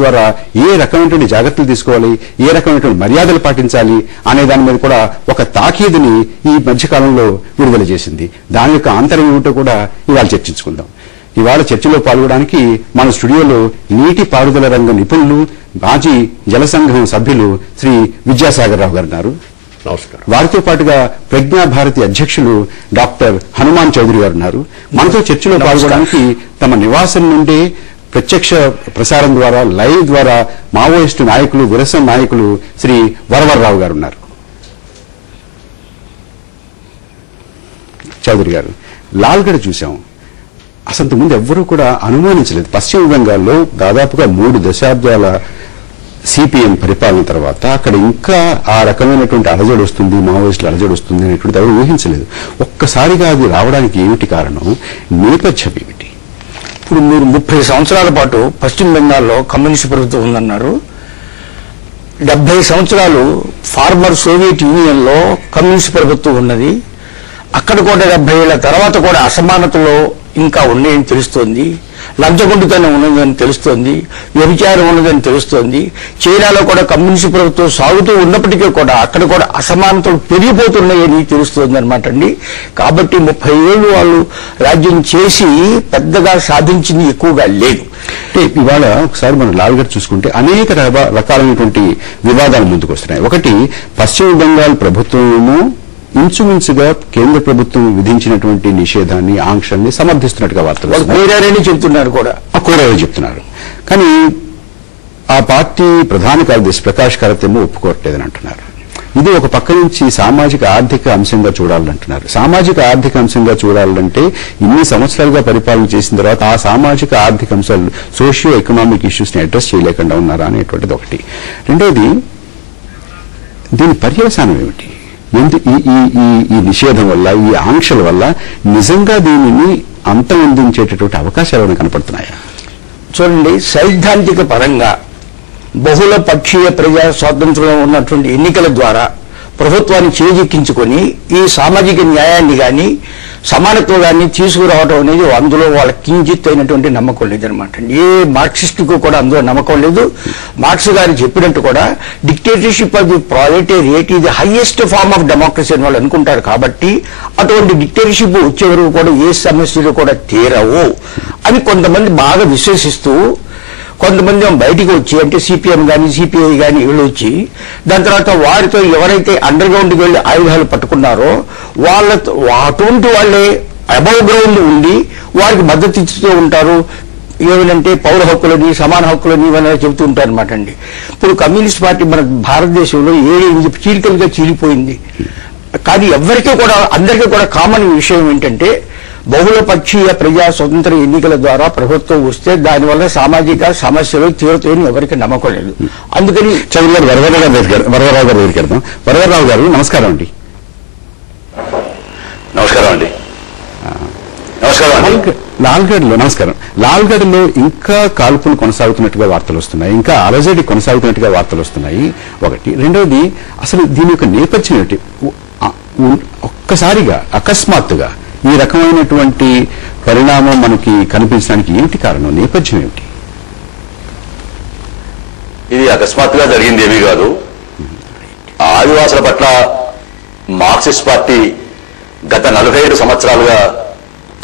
ద్వారా ఏ రకమైనటువంటి జాగ్రత్తలు తీసుకోవాలి, ఏ రకమైనటువంటి మర్యాదలు పాటించాలి అనే దాని మీద కూడా ఒక తాకీదుని ఈ మధ్యకాలంలో విడుదల చేసింది. దాని యొక్క ఆంతర్యం ఏమిటో కూడా ఇవాళ చర్చించుకుందాం. ఇవాళ చర్చలో పాల్గొనడానికి మన స్టూడియోలో నీటి పారుదల రంగ నిపుణులు, మాజీ జల సంఘం సభ్యులు శ్రీ విద్యాసాగర్ రావు గారు ఉన్నారు. నమస్కారం. వారితో పాటుగా ప్రజ్ఞా భారతి అధ్యక్షులు డాక్టర్ హనుమాన్ చౌదరి గారు ఉన్నారు. మనతో చర్చలో పాల్గొనడానికి తమ నివాసం నుండే ప్రత్యక్ష ప్రసారం ద్వారా లైవ్ ద్వారా మావోయిస్టు నాయకులు, విరసం నాయకులు శ్రీ వరవరరావు గారు ఉన్నారు. చౌదరి గారు, లాల్గఢ్ చూశాం. అసలు ముందు ఎవ్వరూ కూడా అనుమానించలేదు. పశ్చిమ బెంగాల్లో దాదాపుగా 3 దశాబ్దాల సిపిఎం పరిపాలన తర్వాత అక్కడ ఇంకా ఆ రకమైనటువంటి అలజడి వస్తుంది, మావోయిస్టుల అలజడి వస్తుంది అనేటువంటి ఎవరు ఊహించలేదు. ఒక్కసారిగా అది రావడానికి ఏమిటి కారణం, నేపథ్యం ఏమిటి? ఇప్పుడు మీరు 30 సంవత్సరాల పాటు పశ్చిమ బెంగాల్లో కమ్యూనిస్ట్ ప్రభుత్వం ఉందన్నారు. 70 సంవత్సరాలు ఫార్మర్ సోవియట్ యూనియన్ లో కమ్యూనిస్ట్ ప్రభుత్వం ఉన్నది. అక్కడ కూడా 70 ఏళ్ల తర్వాత కూడా అసమానతలో ఇంకా ఉన్నాయని తెలుస్తోంది. లంచగొండితనం ఉన్నదని తెలుస్తోంది, వ్యభిచారం ఉన్నదని తెలుస్తోంది. చైనాలో కూడా కమ్యూనిస్ట్ ప్రభుత్వం సాగుతూ ఉన్నప్పటికీ కూడా అక్కడ కూడా అసమానతలు పెరిగిపోతున్నాయని తెలుస్తోంది అనమాట అండి. కాబట్టి 30 ఏళ్లు వాళ్ళు రాజ్యం చేసి పెద్దగా సాధించింది ఎక్కువగా లేదు. అంటే ఇవాళ ఒకసారి మనం లాల్గఢ్ చూసుకుంటే అనేక రకాలైనటువంటి వివాదాలు ముందుకు వస్తున్నాయి. ఒకటి, పశ్చిమ బెంగాల్ ప్రభుత్వము ఇంచుమించుగా కేంద్ర ప్రభుత్వం విధించినటువంటి నిషేధాన్ని, ఆంక్షల్ని సమర్థిస్తున్నట్టుగా వార్తలు కోరారని చెబుతున్నారు కూడా. కోరారని చెప్తున్నారు. కానీ ఆ పార్టీ ప్రధాన కార్యదర్శి ప్రకాష్ కారత్ ఏమో ఒప్పుకోవట్లేదని అంటున్నారు. ఇది ఒక పక్క నుంచి సామాజిక ఆర్థిక అంశంగా చూడాలంటున్నారు. సామాజిక ఆర్థిక అంశంగా చూడాలంటే ఇన్ని సంవత్సరాలుగా పరిపాలన చేసిన తర్వాత ఆ సామాజిక ఆర్థిక అంశాలు, సోషియో ఎకనామిక్ ఇష్యూస్ ని అడ్రస్ చేయలేకుండా ఉన్నారా అనేటువంటిది ఒకటి. రెండోది, దీని పర్యవసానం ఏమిటి? ఈ నిషేధం వల్ల, ఈ ఆంక్షల వల్ల నిజంగా దీనిని అంతమొందించేటటువంటి అవకాశాలు కనపడుతున్నాయా? చూడండి, సైద్ధాంతిక పరంగా బహుళ పక్షీయ ప్రజా స్వాతంత్రంలో ఉన్నటువంటి ఎన్నికల ద్వారా ప్రభుత్వాన్ని చేజిక్కించుకొని ఈ సామాజిక న్యాయాన్ని కానీ సమానత్వం కానీ తీసుకురావడం అనేది అందులో వాళ్ళ కించిత్ అయినటువంటి నమ్మకం లేదనమాట. ఏ మార్క్సిస్టుకు కూడా అందులో నమ్మకం లేదు. మార్క్స్ గారు చెప్పినట్టు కూడా dictatorship of the proletariat is the highest form of democracy అని వాళ్ళు అనుకుంటారు. కాబట్టి అటువంటి డిక్టేటర్షిప్ వచ్చే వరకు కూడా ఏ సమస్యలు కూడా తీరవు అని కొంతమంది బాగా విశ్వసిస్తూ, కొంతమంది బయటికి వచ్చి, అంటే సిపిఎం కానీ సిపిఐ కానీ వీళ్ళు వచ్చి, దాని తర్వాత వారితో ఎవరైతే అండర్ గ్రౌండ్కి వెళ్ళి ఆయుధాలు పట్టుకున్నారో వాళ్ళతో అటువంటి వాళ్ళే అబౌవ్ గ్రౌండ్ ఉండి వారికి మద్దతు ఇస్తూ ఉంటారు. ఏమిటంటే పౌర హక్కులని, సమాన హక్కులని ఇవన్నీ చెబుతూ ఉంటారు అనమాట అండి. ఇప్పుడు కమ్యూనిస్ట్ పార్టీ మన భారతదేశంలో చీలికలుగా చీలిపోయింది. కానీ ఎవరికీ కూడా, అందరికీ కూడా కామన్ విషయం ఏంటంటే బహుళపక్షీయ ప్రజా స్వతంత్ర ఎన్నికల ద్వారా ప్రభుత్వం వస్తే దానివల్ల సామాజిక సమస్యలు తీరుతాయని ఎవరికి నమ్మకం లేదు. అందుకని చౌదరి గారు, వరవరరావు గారు దగ్గరికి వెళ్దాం. వరవరరావు గారు, నమస్కారం అండి. నమస్కారం అండి. లాల్గఢ్లో నమస్కారం. లాల్గఢ్లో ఇంకా కాల్పులు కొనసాగుతున్నట్టుగా వార్తలు వస్తున్నాయి, ఇంకా అలజడి కొనసాగుతున్నట్టుగా వార్తలు వస్తున్నాయి. ఒకటి. రెండవది, అసలు దీని యొక్క నేపథ్యం ఏమిటి? ఒక్కసారిగా అకస్మాత్తుగా ఈ రకమైనటువంటి పరిణామం మనకి కనిపించడానికి ఏమిటి కారణం, నేపథ్యం ఏమిటి? ఇది అకస్మాత్తుగా జరిగింది ఏమీ కాదు. ఆదివాసుల పట్ల మార్క్సిస్ట్ పార్టీ గత 47 సంవత్సరాలుగా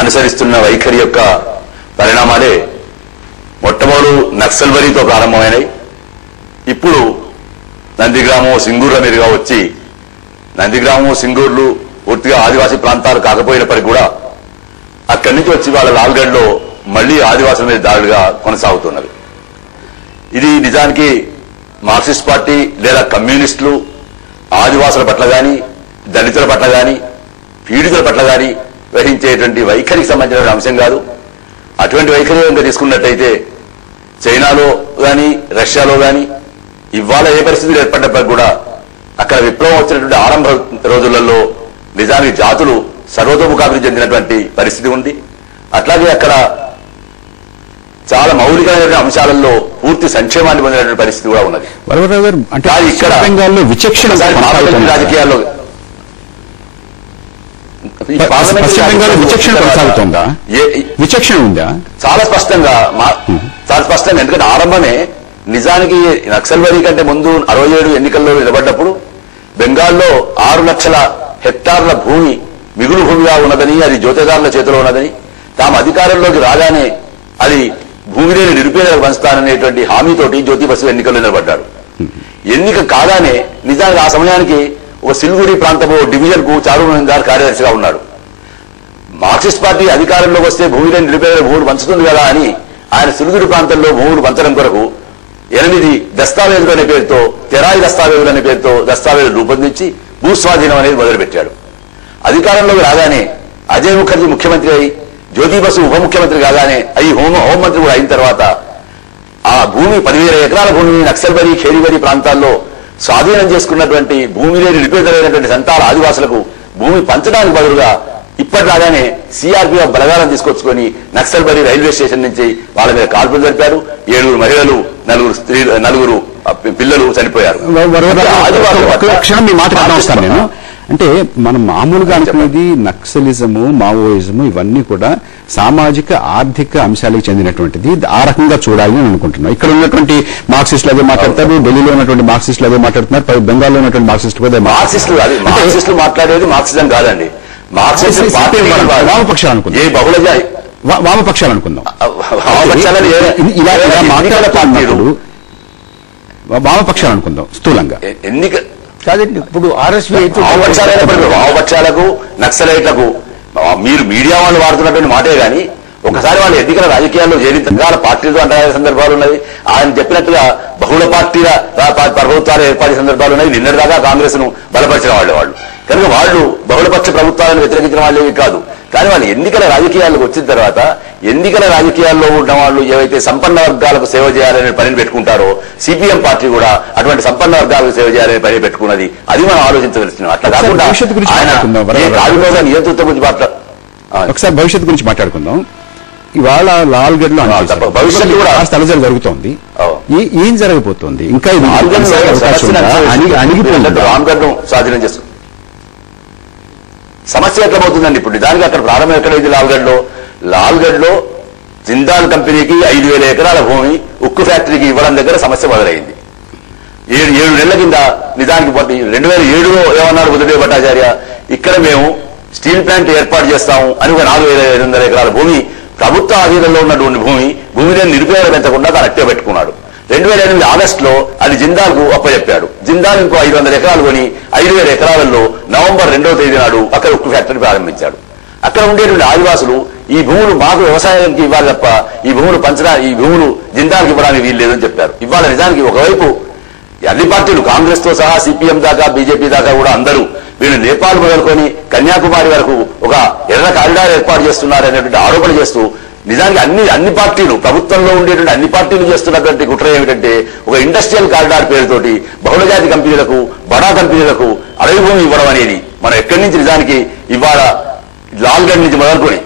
అనుసరిస్తున్న వైఖరి యొక్క పరిణామాలే మొట్టమొదలు నక్సల్బరీతో ప్రారంభమైనవి. ఇప్పుడు నందిగ్రామం, సింగూర్ల మీదుగా వచ్చి, నందిగ్రామం, సింగూర్లు పూర్తిగా ఆదివాసీ ప్రాంతాలు కాకపోయినప్పటికీ కూడా అక్కడి నుంచి వచ్చి వాళ్ళ లాల్గఢ్లో మళ్లీ ఆదివాసుల మీద దాడులుగా కొనసాగుతున్నది. ఇది నిజానికి మార్క్సిస్ట్ పార్టీ లేదా కమ్యూనిస్టులు ఆదివాసుల పట్ల గాని, దళితుల పట్ల గాని, పీడితుల పట్ల గాని వహించేటువంటి వైఖరికి సంబంధించిన అంశం కాదు. అటువంటి వైఖరి ఇంకా తీసుకున్నట్టయితే చైనాలో గాని, రష్యాలో గాని ఇవాళ ఏ పరిస్థితులు ఏర్పడ్డప్పటికీ కూడా అక్కడ విప్లవం వచ్చినటువంటి ఆరంభ రోజులలో నిజానికి జాతులు సర్వతోముఖాభివృద్ధి చెందినటువంటి పరిస్థితి ఉంది. అట్లాగే అక్కడ చాలా మౌలికమైన అంశాలలో పూర్తి సంక్షేమాన్ని పొందినటువంటి పరిస్థితి కూడా ఉన్నది. వరవరరావు గారు, అంటే ఇక్కడ బెంగాల్లో విచక్షణ రాజకీయాల్లో విచక్షణ కొనసాగుతుందా? విచక్షణ ఉందా? చాలా స్పష్టంగా ఎందుకంటే ఆరంభమే నిజానికి నక్సల్బరీ కంటే ముందు 67 ఎన్నికల్లో నిలబడ్డప్పుడు బెంగాల్లో 6 లక్షల హెక్టార్ల భూమి మిగులు భూమిగా ఉన్నదని, అది జోతేదారుల చేతిలో ఉన్నదని, తాము అధికారంలోకి రాగానే అది భూమి లేని నిరుపేదలకు పంచుతాననేటువంటి హామీతోటి జ్యోతి బసు ఎన్నికల్లో నిలబడ్డాడు. ఎన్నిక కాగానే నిజానికి ఆ సమయానికి ఒక సిల్గుడి ప్రాంతము డివిజన్ కు చారుమణి గారు కార్యదర్శిగా ఉన్నాడు. మార్క్సిస్ట్ పార్టీ అధికారంలోకి వస్తే భూమి లేని నిరుపేదల భూములు పంచుతుంది కదా అని ఆయన సిల్గుడి ప్రాంతంలో భూములు పంచడం కొరకు 8 దస్తావేజులు అనే పేరుతో, తెరాయి దస్తావేజులు అనే పేరుతో దస్తావేజులు రూపొందించి భూస్వాధీనం అనేది మొదలుపెట్టాడు. అధికారంలోకి రాగానే అజయ్ ముఖర్జీ ముఖ్యమంత్రి అయి, జ్యోతి బసు ఉప ముఖ్యమంత్రి కాగానే హోంమంత్రి కూడా అయిన తర్వాత ఆ భూమి 10,000 ఎకరాల భూమిని నక్సల్బరీ, ఖేరిబరీ ప్రాంతాల్లో స్వాధీనం చేసుకున్నటువంటి భూమి లేని నిరుపేదలైనటువంటి సంతాల ఆదివాసులకు భూమి పంచడానికి బదులుగా ఇప్పటిలాగానే సిఆర్పీఎఫ్ బలగాలను తీసుకొచ్చుకొని నక్సల్బరీ రైల్వే స్టేషన్ నుంచి వాళ్ళ మీద కాల్పులు జరిపారు. 7 మహిళలు, 4 పిల్లలు చనిపోయారు. నేను అంటే మనం మామూలుగా అనుకునేది నక్సలిజము, మావోయిజము ఇవన్నీ కూడా సామాజిక ఆర్థిక అంశాలకు చెందినటువంటిది. ఆ రకంగా చూడాలి అని అనుకుంటున్నాం. ఇక్కడ ఉన్నటువంటి మార్క్సిస్టులు అదే మాట్లాడతారు, ఢిల్లీలో ఉన్నటువంటి మార్క్సిస్టులు అదే మాట్లాడుతున్నారు, బెంగాల్లో ఉన్నటువంటి మార్క్సిస్టులు అదే మార్క్సిస్టులు మాట్లాడేది మార్క్సిజం కాదండి. వామపక్షాలు అనుకుందాం, వామపక్షాలు అనుకుందాం. ఇలా మాట్లాడుతున్నప్పుడు వామపక్షాలు అనుకుందాం స్థూలంగా. ఎన్నిక కాదండి, ఇప్పుడు ఆర్ఎస్పీ వామపక్షాలకు, నక్సలైట్లకు మీరు మీడియా వాళ్ళు వాడుతున్నటువంటి మాటే గాని ఒకసారి వాళ్ళు ఎన్నికల రాజకీయాల్లో చేరిన రకాల పార్టీలతో అంటారే సందర్భాలు ఉన్నది. ఆయన చెప్పినట్టుగా బహుళ పార్టీల ప్రభుత్వాలు ఏర్పడే సందర్భాలు ఉన్నాయి. నిన్నటిదాకా కాంగ్రెస్ ను బలపరిచిన వాళ్ళు కనుక వాళ్ళు బహుళపక్ష ప్రభుత్వాలను వ్యతిరేకించిన వాళ్ళేవి కాదు. కానీ వాళ్ళు ఎన్నికల రాజకీయాలకు వచ్చిన తర్వాత ఎన్నికల రాజకీయాల్లో ఉన్న వాళ్ళు ఏవైతే సంపన్న వర్గాలకు సేవ చేయాలనే పనిని పెట్టుకుంటారో సిపిఎం పార్టీ కూడా అటువంటి సంపన్న వర్గాలకు సేవ చేయాలనే పని పెట్టుకున్నది. అది మనం ఆలోచించవలసిన. అట్లా కాకుండా ఆయన నియంతృత్వం గురించి ఒకసారి భవిష్యత్తు గురించి మాట్లాడుకుందాం. ఇవాళ లాల్గఢ్ లో భవిష్యత్తు కూడా స్థలజలు జరుగుతోంది. ఏం జరగబోతోంది? ఇంకా రామ్గఢ్ ను స్వాధీనం చేస్తుంది. సమస్య ఎట్లా పోతుందండి? ఇప్పుడు దానికి అక్కడ ప్రారంభం ఎక్కడైంది? లాల్గఢ్ లో జిందాల్ కంపెనీకి 5,000 ఎకరాల భూమి ఉక్కు ఫ్యాక్టరీకి ఇవ్వడం దగ్గర సమస్య మొదలైంది. 7 నెలల కింద నిజానికి 2007లో ఏమన్నారు బుద్ధదేవ భట్టాచార్య, ఇక్కడ మేము స్టీల్ ప్లాంట్ ఏర్పాటు చేస్తాము అని ఒక 4,500 ఎకరాల భూమి ప్రభుత్వ ఆధీనంలో ఉన్నటువంటి భూమి లేని నిరుపేదలు పెంచకుండా తాను అట్టే పెట్టుకున్నాడు. 2008 ఆగస్టులో అది జిందాల్ కు అప్పచెప్పాడు. జిందాల్ ఇంకో 500 ఎకరాలు కొని 5,000 ఎకరాలలో నవంబర్ 2వ తేదీ నాడు అక్కడ ఉక్కు ఫ్యాక్టరీ ప్రారంభించాడు. అక్కడ ఉండేటువంటి ఆదివాసులు ఈ భూములు మాకు వ్యవసాయానికి ఇవ్వాలి తప్ప ఈ భూములు జిందాల్కి ఇవ్వడానికి వీలు లేదని చెప్పారు. ఇవాళ నిజానికి ఒకవైపు అన్ని పార్టీలు కాంగ్రెస్ తో సహా సిపిఎం దాకా బీజేపీ దాకా కూడా అందరూ వీళ్ళు నేపాల్ మొదలుకొని కన్యాకుమారి వరకు ఒక ఎర్ర కారిడార్ ఏర్పాటు చేస్తున్నారనేటువంటి ఆరోపణ చేస్తూ నిజానికి అన్ని పార్టీలు ప్రభుత్వంలో ఉండేటువంటి అన్ని పార్టీలు చేస్తున్నటువంటి కుట్ర ఏమిటంటే ఒక ఇండస్ట్రియల్ కారిడార్ పేరుతోటి బహుళజాతి కంపెనీలకు, బడా కంపెనీలకు అడవి భూమి ఇవ్వడం అనేది మనం ఎక్కడి నుంచి నిజానికి ఇవాళ లాల్గఢ్ నుంచి మొదలుకొని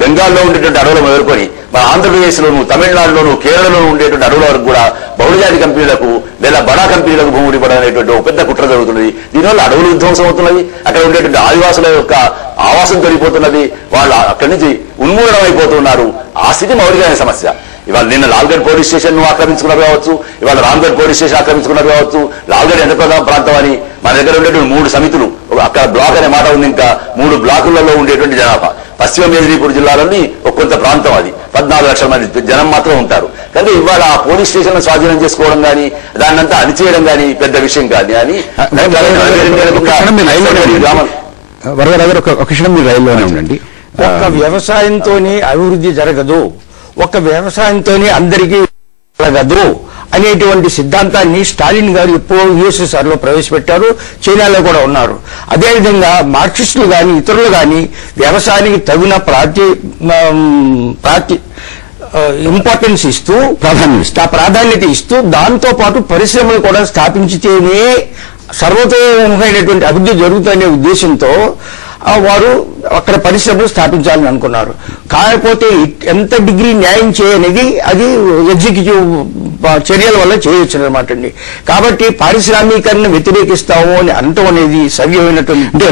బెంగాల్లో ఉండేటువంటి అడవులు మొదలుకొని మన ఆంధ్రప్రదేశ్లోను, తమిళనాడులోను, కేరళలోనూ ఉండేటువంటి అడవుల వరకు కూడా బహుళజాతి కంపెనీలకు లేదా బడా కంపెనీలకు భూములు ఇవ్వడం అనేటువంటి ఒక పెద్ద కుట్ర జరుగుతున్నది. దీనివల్ల అడవులు విధ్వంసం అవుతున్నది, అక్కడ ఉండేటువంటి ఆదివాసుల యొక్క ఆవాసం తొలిపోతున్నది, వాళ్ళు అక్కడి నుంచి ఉన్మూలనం అయిపోతున్నారు. ఆ స్థితి మౌలికమైన సమస్య. ఇవాళ నిన్న లాల్గఢ్ పోలీస్ స్టేషన్ ను ఆక్రమించుకున్నారు కావచ్చు, ఇవాళ రామ్గఢ్ పోలీస్ స్టేషన్ ఆక్రమించుకున్నారు కావచ్చు. లాల్గఢ్ ఎంత ప్రధాన ప్రాంతం అని మన దగ్గర ఉండేటువంటి 3 సమితులు, అక్కడ బ్లాక్ అనే మాట ఉంది, ఇంకా 3 బ్లాకులలో ఉండేటువంటి జనాభా. పశ్చిమ మేదినీపూర్ జిల్లాలోని ఒక కొంత ప్రాంతం, అది 14 లక్షల మంది జనం మాత్రం ఉంటారు. కానీ ఇవాళ ఆ పోలీస్ స్టేషన్ స్వాధీనం చేసుకోవడం కానీ దాన్నంతా అణిచేయడం కానీ పెద్ద విషయం కాదు అని ఒక క్షణం మీరు రైల్లోనే ఉండండి. ఒక్క వ్యవసాయంతోనే అభివృద్ధి జరగదు, ఒక్క వ్యవసాయంతోనే అందరికీ జరగదు అనేటువంటి సిద్ధాంతాన్ని స్టాలిన్ గారు ఎప్పుడో యుఎస్ఎస్ఆర్ లో ప్రవేశపెట్టారు. చైనాలో కూడా ఉన్నారు. అదేవిధంగా మార్క్సిస్టులు కానీ ఇతరులు కానీ వ్యవసాయానికి తగిన ఇంపార్టెన్స్ ఇస్తూ ప్రాధాన్యత ఇస్తూ దాంతో పాటు పరిశ్రమలు కూడా స్థాపించితేనే సర్వతోముఖమైనటువంటి అభివృద్ధి జరుగుతుందనే ఉద్దేశంతో వారు అక్కడ పరిశ్రమలు స్థాపించాలని అనుకున్నారు. కాకపోతే ఎంత డిగ్రీ న్యాయం చేయనేది అది ఎగ్జిక్యూటివ్ చర్యల వల్ల చేయొచ్చు అనమాట అండి. కాబట్టి పారిశ్రామికరణ వ్యతిరేకిస్తాము అని అనటం అనేది సవ్యమైనటువంటి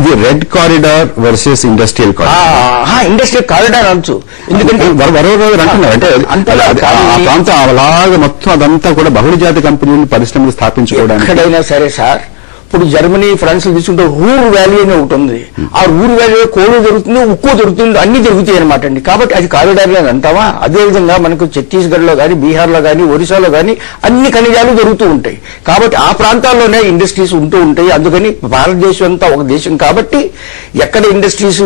ఇది red corridor versus industrial corridor. Industrial corridor అనొచ్చు. ఎందుకంటే అంటున్నారు అంటే ఆ ప్రాంతం అలాగే మొత్తం అదంతా కూడా బహుళజాతి కంపెనీలు పరిశ్రమలు స్థాపించుకోవడానికి ఎక్కడైనా సరే సార్, ఇప్పుడు జర్మనీ, ఫ్రాన్స్ తీసుకుంటే రూర్ వ్యాలీ అని ఒకటి ఉంది. ఆ రూర్ వ్యాలీలో కోలు దొరుకుతుంది, ఉక్కు దొరుకుతుంది, అన్ని దొరుకుతాయి అనమాట అండి. కాబట్టి అది కారిడార్ అని అంటావా? అదేవిధంగా మనకు ఛత్తీస్గఢ్ లో కానీ, బీహార్ లో కానీ, ఒరిస్సాలో కానీ అన్ని ఖనిజాలు దొరుకుతూ ఉంటాయి. కాబట్టి ఆ ప్రాంతాల్లోనే ఇండస్ట్రీస్ ఉంటూ ఉంటాయి. అందుకని భారతదేశం అంతా ఒక దేశం కాబట్టి ఎక్కడ ఇండస్ట్రీస్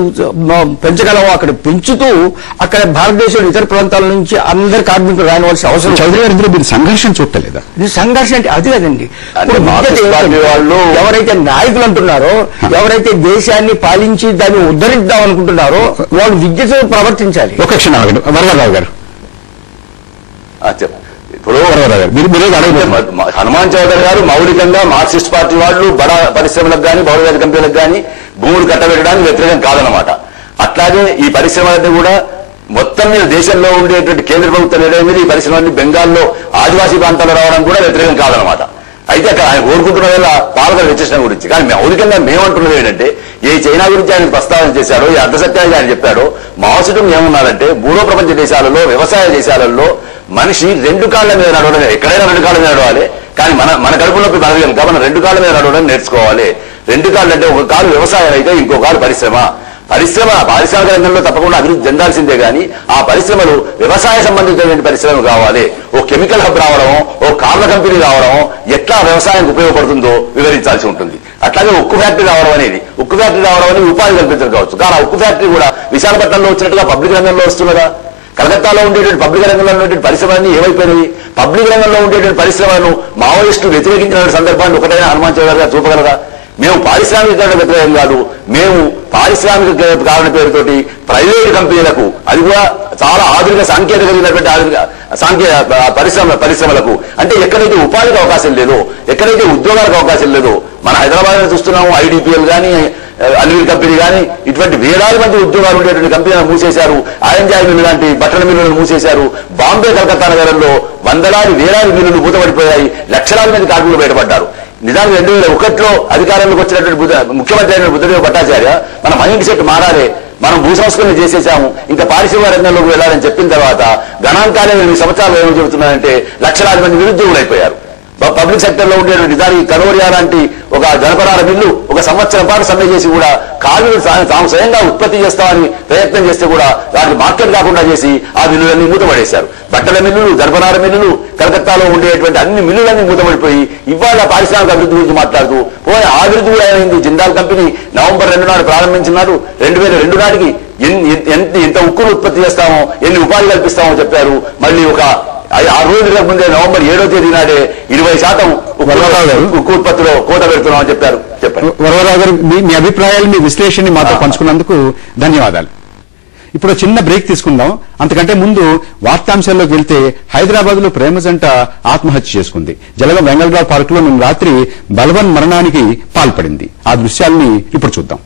పెంచగలమో అక్కడ పెంచుతూ అక్కడ భారతదేశంలో ఇతర ప్రాంతాల నుంచి అందరు కార్మికులు రానివాల్సిన అవసరం. చౌదరి గారు ఇందులో మీరు సంఘర్షణ చూడలేదా? ఇది సంఘర్షణ అంటే అది కదండి. వాళ్ళు ఎవరైతే నాయకులు అంటున్నారో, ఎవరైతే దేశాన్ని పాలించి దాన్ని ఉద్ధరిద్దాం అనుకుంటున్నారో వాళ్ళు విద్యతో ప్రవర్తించాలి. ఒక క్షణం ఆగండి వరవరరావు గారు. ఇప్పుడు హనుమాన్ చౌదరి గారు మౌలికంగా మార్క్సిస్ట్ పార్టీ వాళ్ళు బడా పరిశ్రమలకు కానీ, బహుళజాతి కంపెనీలకు కానీ భూములు కట్టబెట్టడానికి వ్యతిరేకం కాదనమాట. అట్లాగే ఈ పరిశ్రమలన్నీ కూడా మొత్తం మీద దేశంలో ఉండేటువంటి కేంద్ర ప్రభుత్వ నిర్ణయం మీద ఈ పరిశ్రమలన్నీ బెంగాల్లో ఆదివాసీ ప్రాంతాల్లో రావడం కూడా వ్యతిరేకం కాదనమాట. అయితే అక్కడ ఆయన కోరుకుంటున్న వల్ల పాలకుల వ్యతిరేకం గురించి. కానీ మౌలికంగా మేమంటున్నది ఏంటంటే, ఏ చైనా గురించి ఆయన ప్రస్తావన చేశాడో, ఏ అర్ధసత్యాన్ని ఆయన చెప్పాడో, మావోసిజం ఏమన్నారంటే మూడో ప్రపంచ దేశాలలో, వ్యవసాయ దేశాలలో మనిషి రెండు కాళ్ల మీద నడవడం, ఎక్కడైనా రెండు కాళ్ల మీద నడవాలి, కానీ మన కడుపులోకి నడవలేం కాబట్టి మనం రెండు కాళ్ల మీద నడవడం నేర్చుకోవాలి. రెండు కాళ్ళు అంటే ఒక కాలు వ్యవసాయం అయితే ఇంకో కాలు పారిశ్రామిక రంగంలో తప్పకుండా అభివృద్ధి చెందాల్సిందే కానీ ఆ పరిశ్రమలు వ్యవసాయ సంబంధించినటువంటి పరిశ్రమలు కావాలి. ఓ కెమికల్ హబ్ రావడమో, ఓ కార్ల కంపెనీ రావడమో ఎట్లా వ్యవసాయానికి ఉపయోగపడుతుందో వివరించాల్సి ఉంటుంది. అట్లాగే ఉక్కు ఫ్యాక్టరీ రావడం అనేది ఉపాధి కల్పించడం కావచ్చు. కానీ ఆ ఉక్కు ఫ్యాక్టరీ కూడా విశాఖపట్నంలో వచ్చినట్టుగా పబ్లిక్ రంగంలో వస్తున్నదా? కలకత్తాలో ఉండేటువంటి పబ్లిక్ రంగంలో ఉన్నటువంటి పరిశ్రమలన్నీ ఏమైపోయినాయి? పబ్లిక్ రంగంలో ఉండేటువంటి పరిశ్రమలను మావోయిస్టులు వ్యతిరేకించిన సందర్భాన్ని ఒకటైనా హనుమాన్ చౌదరి గారు చూపగలరా? మేము పారిశ్రామికీకరణ వ్యతిరేకం కాదు, మేము పారిశ్రామికీకరణ పేరుతోటి ప్రైవేటు కంపెనీలకు, అది కూడా చాలా ఆధునిక పరిశ్రమలకు, అంటే ఎక్కడైతే ఉపాధికి అవకాశం లేదో, ఎక్కడైతే ఉద్యోగాలకు అవకాశం లేదో, మన హైదరాబాద్ లో చూస్తున్నాము ఐడిపిఎల్ కానీ, అల్వీర్ కంపెనీ కానీ, ఇటువంటి వేలాది మంది ఉద్యోగాలు ఉండేటువంటి కంపెనీలను మూసేశారు. ఐరన్ జాయ్ మిల్లు లాంటి బట్టల మిల్లులను మూసేశారు. బాంబే, కలకత్తా నగరంలో వేలాది మిల్లులు మూతపడిపోయాయి. లక్షలాది మంది కార్మికులు బయటపడ్డారు. నిజానికి 2001లో అధికారంలోకి వచ్చినటువంటి ముఖ్యమంత్రి అయిన బుద్ధదేవ భట్టాచార్య మన మైండ్ సెట్ మారాలి, మనం భూ సంస్కరణ చేసేసాము, ఇంకా పారిశ్రామిక రంగంలోకి వెళ్ళాలని చెప్పిన తర్వాత గణాంకాలే 8 సంవత్సరాలు ఏమో చెబుతున్నాయంటే లక్షలాది మంది నిరుద్యోగులు అయిపోయారు. పబ్లిక్ సెక్టర్ లో ఉండే నిజానికి కనోరియా లాంటి ఒక జనపనార మిల్లు 1 సంవత్సరం పాటు సమ్మె చేసి కూడా కార్మికులు తాము స్వయంగా ఉత్పత్తి చేస్తామని ప్రయత్నం చేస్తే కూడా వాటికి మార్కెట్ కాకుండా చేసి ఆ మిల్లులన్నీ మూతపడేశారు. బట్టల మిల్లులు, జనపనార మిల్లులు, కలకత్తాలో ఉండేటువంటి అన్ని మిల్లులన్నీ మూతపడిపోయి ఇవాళ పారిశ్రామిక అభివృద్ధి గురించి మాట్లాడుతూ పోయి అభివృద్ధి కూడా అయింది. జిందాల్ కంపెనీ నవంబర్ 2 నాడు ప్రారంభించినారు. 2002 నాటికి ఎంత ఉక్కును ఉత్పత్తి చేస్తామో, ఎన్ని ఉపాధి కల్పిస్తామో చెప్పారు. మళ్ళీ ఒక 6 రోజుల ముందే నవంబర్ 7వ తేదీ నాడే 20% ఉక్కు ఉత్పత్తిలో కోత పెడుతున్నామని చెప్పారు. చెప్పండి వరవరావు గారు, మీ అభిప్రాయాలు, మీ విశ్లేషణని మాతో పంచుకున్నందుకు ధన్యవాదాలు. ఇప్పుడు చిన్న బ్రేక్ తీసుకుందాం. అంతకంటే ముందు వార్తాంశాల్లోకి వెళ్తే హైదరాబాద్ లో ప్రేమ జంట ఆత్మహత్య చేసుకుంది. జలగం వెంగళరావు పార్క్ లో నిన్న రాత్రి బలవన్ మరణానికి పాల్పడింది. ఆ దృశ్యాల్ని ఇప్పుడు చూద్దాం.